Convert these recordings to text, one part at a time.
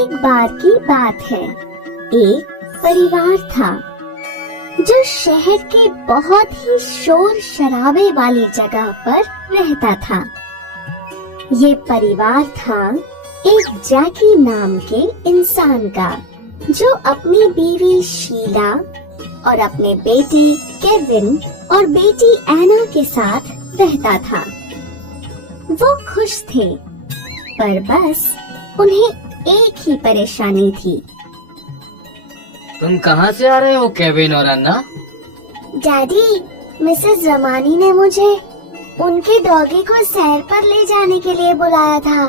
एक बार की बात है। एक परिवार था जो शहर के बहुत ही शोर शराबे वाली जगह पर रहता था। ये परिवार था एक जैकी नाम के इंसान का, जो अपनी बीवी शीला और अपने बेटे केविन और बेटी एना के साथ रहता था। वो खुश थे, पर बस उन्हें एक ही परेशानी थी। तुम कहाँ से आ रहे हो केविन और अन्ना? डैडी, मिसेस रमानी ने मुझे उनके डॉगी को सैर पर ले जाने के लिए बुलाया था।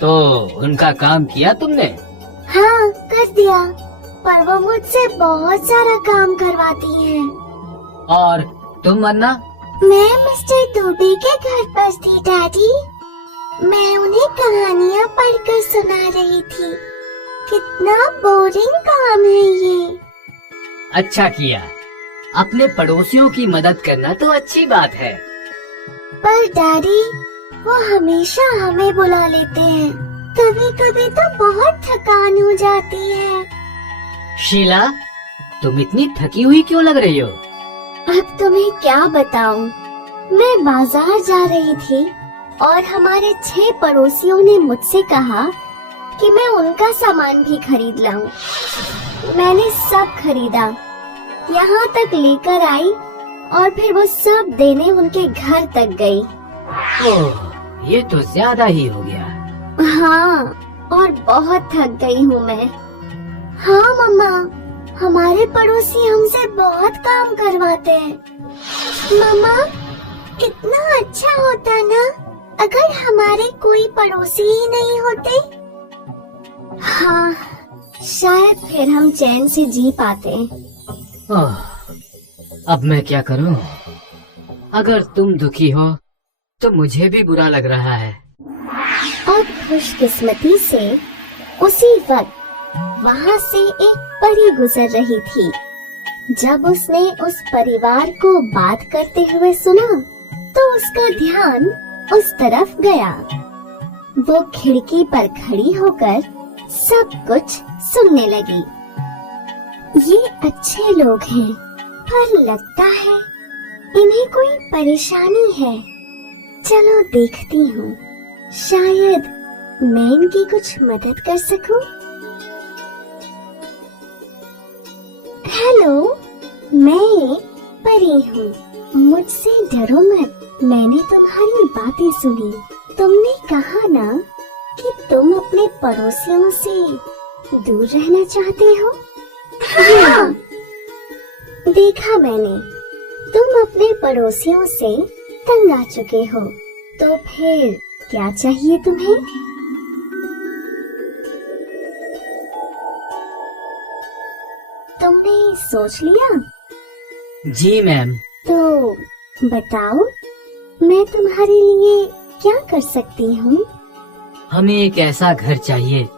तो उनका काम किया तुमने? हाँ, कर दिया, पर वो मुझसे बहुत सारा काम करवाती हैं। और तुम अन्ना? मैं मिस्टर दुबे के घर पर थी डैडी। मैं उन्हें कहानियाँ पढ़कर सुना रही थी। कितना बोरिंग काम है ये। अच्छा किया, अपने पड़ोसियों की मदद करना तो अच्छी बात है। पर डैडी, वो हमेशा हमें बुला लेते हैं। कभी कभी तो बहुत थकान हो जाती है। शीला, तुम इतनी थकी हुई क्यों लग रही हो? अब तुम्हें क्या बताऊं? मैं बाजार जा रही थी और हमारे 6 पड़ोसियों ने मुझसे कहा कि मैं उनका सामान भी खरीद लाऊं। मैंने सब खरीदा, यहाँ तक लेकर आई और फिर वो सब देने उनके घर तक गई। ओह, ये तो ज्यादा ही हो गया। हाँ, और बहुत थक गई हूँ मैं। हाँ मम्मा, हमारे पड़ोसी हमसे बहुत काम करवाते हैं। मम्मा, कितना अच्छा होता ना अगर हमारे कोई पड़ोसी ही नहीं होते। हाँ, शायद फिर हम चैन से जी पाते। ओह, अब मैं क्या करूं? अगर तुम दुखी हो तो मुझे भी बुरा लग रहा है। और खुशकिस्मती से उसी वक्त वहाँ से एक परी गुजर रही थी। जब उसने उस परिवार को बात करते हुए सुना तो उसका ध्यान उस तरफ गया। वो खिड़की पर खड़ी होकर सब कुछ सुनने लगी। ये अच्छे लोग हैं, पर लगता है इन्हें कोई परेशानी है। चलो देखती हूँ, शायद मैं इनकी कुछ मदद कर सकूं। हेलो, मैं परी हूँ, मुझसे डरो मत। मैंने तुम्हारी बातें सुनी। तुमने कहा ना कि तुम अपने पड़ोसियों से दूर रहना चाहते हो। हाँ, देखा मैंने, तुम अपने पड़ोसियों से तंग आ चुके हो। तो फिर क्या चाहिए तुम्हें? तुमने सोच लिया? जी मैम। तो बताओ, मैं तुम्हारे लिए क्या कर सकती हूँ? हमें एक ऐसा घर चाहिए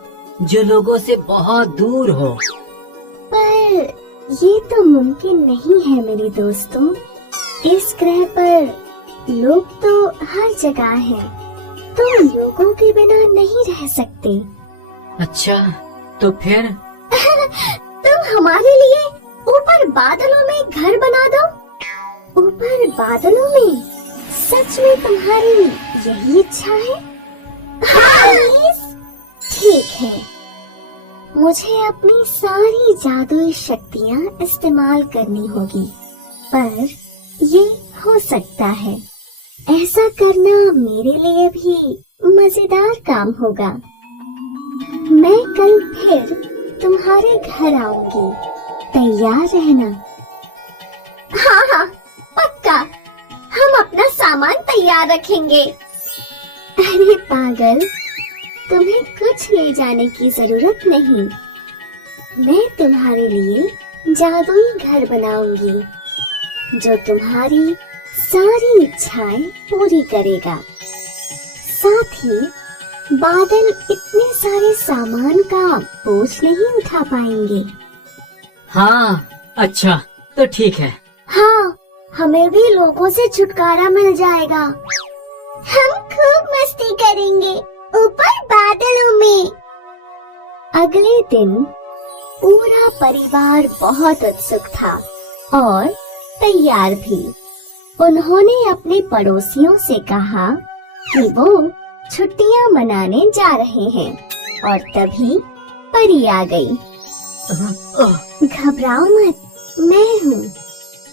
जो लोगों से बहुत दूर हो। पर ये तो मुमकिन नहीं है मेरे दोस्तों। इस ग्रह पर लोग तो हर जगह हैं, तो लोगों के बिना नहीं रह सकते। अच्छा, तो फिर? तुम हमारे लिए ऊपर बादलों में घर बना दो। ऊपर बादलों में? सच में तुम्हारी यही इच्छा है? हाँ, ठीक है। मुझे अपनी सारी जादुई शक्तियाँ इस्तेमाल करनी होगी, पर ये हो सकता है। ऐसा करना मेरे लिए भी मजेदार काम होगा। मैं कल फिर तुम्हारे घर आऊंगी, तैयार रहना। हाँ हाँ, पक्का। हम अपना सामान तैयार रखेंगे। अरे पागल, तुम्हें कुछ ले जाने की जरूरत नहीं। मैं तुम्हारे लिए जादुई घर बनाऊंगी जो तुम्हारी सारी इच्छाएं पूरी करेगा। साथ ही बादल इतने सारे सामान का बोझ नहीं उठा पाएंगे। हाँ, अच्छा, तो ठीक है। हाँ, हमें भी लोगों से छुटकारा मिल जाएगा। हम खूब मस्ती करेंगे ऊपर बादलों में। अगले दिन पूरा परिवार बहुत उत्सुक था और तैयार भी। उन्होंने अपने पड़ोसियों से कहा कि वो छुट्टियां मनाने जा रहे हैं और तभी परी आ गई। घबराओ मत, मैं हूँ।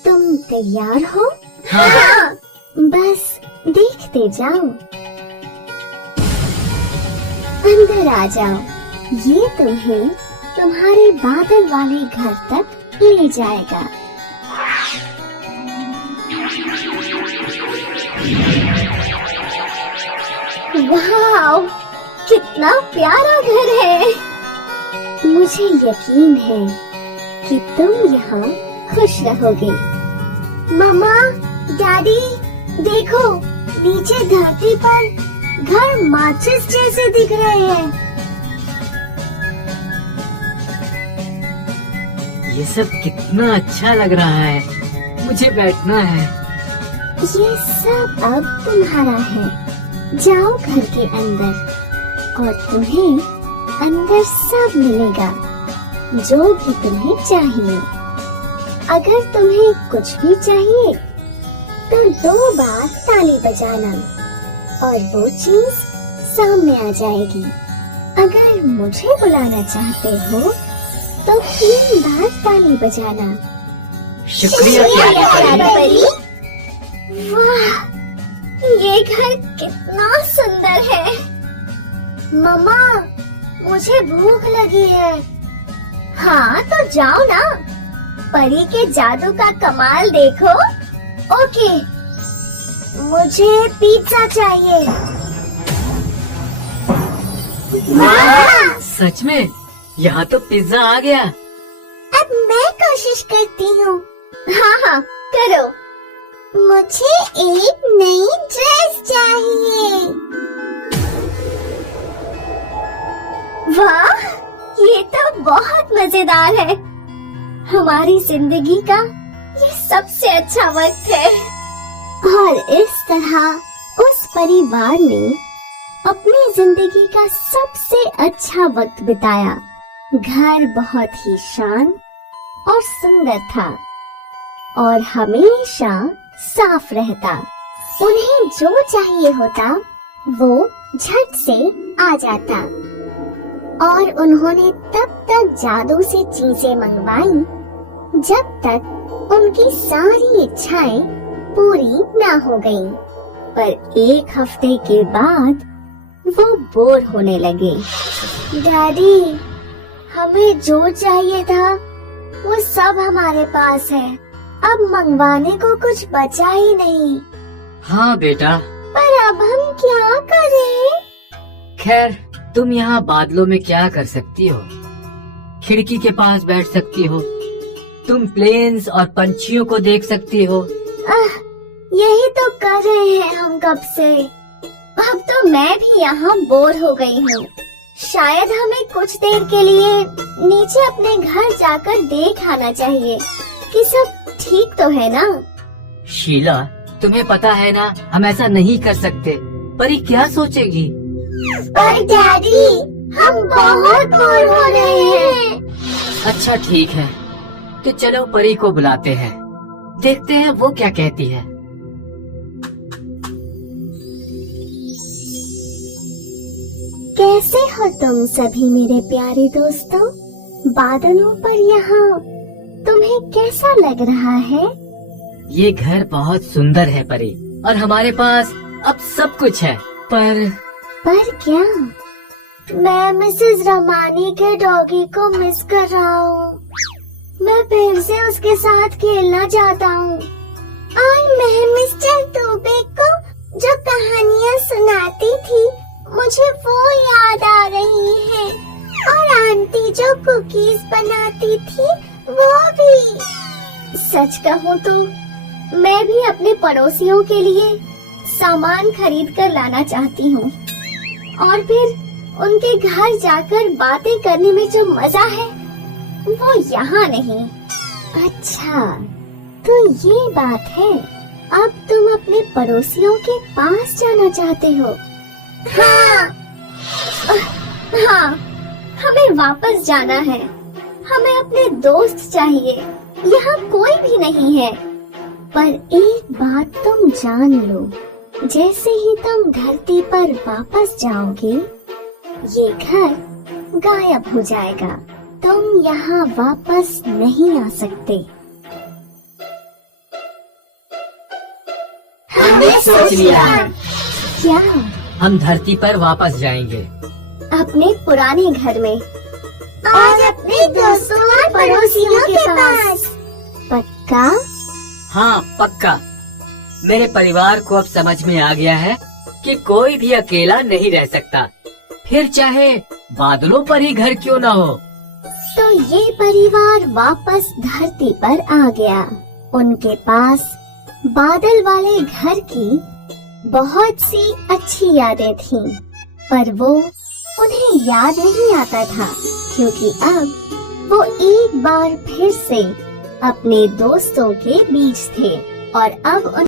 तुम तैयार हो? हाँ। बस देखते जाओ। अंदर आ जाओ, ये तुम्हें तुम्हारे बादल वाले घर तक ले जाएगा। वाह, कितना प्यारा घर है। मुझे यकीन है कि तुम यहाँ खुश रहोगे। मम्मा, डैडी, देखो, नीचे धरती पर घर माचिस जैसे दिख रहे हैं। ये सब कितना अच्छा लग रहा है, मुझे बैठना है। ये सब अब तुम्हारा है। जाओ घर के अंदर और तुम्हें अंदर सब मिलेगा जो भी तुम्हें चाहिए। अगर तुम्हें कुछ भी चाहिए तो 2 बार ताली बजाना और वो चीज सामने आ जाएगी। अगर मुझे बुलाना चाहते हो तो 3 बार ताली बजाना। शुक्रिया प्यारी परी। वाह, ये घर कितना सुंदर है। मम्मा, मुझे भूख लगी है। हाँ तो जाओ ना, परी के जादू का कमाल देखो। ओके, मुझे पिज्जा चाहिए। सच में? यहाँ तो पिज्जा आ गया। अब मैं कोशिश करती हूँ। हाँ, करो। मुझे एक नई ड्रेस चाहिए। वाह, ये तो बहुत मजेदार है। हमारी जिंदगी का ये सबसे अच्छा वक्त है। और इस तरह उस परिवार ने अपनी जिंदगी का सबसे अच्छा वक्त बिताया। घर बहुत ही शांत और सुंदर था और हमेशा साफ रहता। उन्हें जो चाहिए होता वो झट से आ जाता और उन्होंने तब तक जादू से चीजें मंगवाई जब तक उनकी सारी इच्छाएं पूरी ना हो गईं। पर 1 हफ्ते के बाद वो बोर होने लगे। डैडी, हमें जो चाहिए था वो सब हमारे पास है। अब मंगवाने को कुछ बचा ही नहीं। हाँ बेटा। पर अब हम क्या करें? खैर, तुम यहाँ बादलों में क्या कर सकती हो? खिड़की के पास बैठ सकती हो। तुम प्लेन्स और पंछियों को देख सकती हो। यही तो कर रहे हैं हम कब से। अब तो मैं भी यहाँ बोर हो गई हूँ। शायद हमें कुछ देर के लिए नीचे अपने घर जाकर देख आना चाहिए कि सब ठीक तो है ना। शीला, तुम्हें पता है ना, हम ऐसा नहीं कर सकते। परी क्या सोचेगी? पर डैडी, हम बहुत बोर हो रहे हैं। अच्छा ठीक है, तो चलो परी को बुलाते हैं। देखते हैं वो क्या कहती है। कैसे हो तुम सभी मेरे प्यारे दोस्तों? बादलों पर यहाँ तुम्हें कैसा लग रहा है? ये घर बहुत सुंदर है परी, और हमारे पास अब सब कुछ है। पर क्या? मैं मिसेस रमानी के डॉगी को मिस कर रहा हूँ। मैं फिर से उसके साथ खेलना चाहता हूँ। और मैं मिस्टर दुबे को जो कहानियाँ सुनाती थी, मुझे वो याद आ रही है। और आंटी जो कुकीज बनाती थी, वो भी। सच कहूँ तो मैं भी अपने पड़ोसियों के लिए सामान खरीद कर लाना चाहती हूँ और फिर उनके घर जाकर बातें करने में जो मजा है वो यहाँ नहीं। अच्छा, तो ये बात है। अब तुम अपने पड़ोसियों के पास जाना चाहते हो? हाँ, हमें वापस जाना है। हमें अपने दोस्त चाहिए। यहाँ कोई भी नहीं है। पर एक बात तुम जान लो, जैसे ही तुम धरती पर वापस जाओगे, ये घर गायब हो जाएगा। तुम यहाँ वापस नहीं आ सकते। हमने सोच लिया। क्या? हम धरती पर वापस जाएंगे। अपने पुराने घर में और अपने दोस्तों और पड़ोसियों के पास। पक्का? हाँ पक्का। मेरे परिवार को अब समझ में आ गया है कि कोई भी अकेला नहीं रह सकता, फिर चाहे बादलों पर ही घर क्यों ना हो। तो ये परिवार वापस धरती पर आ गया। उनके पास बादल वाले घर की बहुत सी अच्छी यादें थीं, पर वो उन्हें याद नहीं आता था, क्योंकि अब वो एक बार फिर से अपने दोस्तों के बीच थे और अब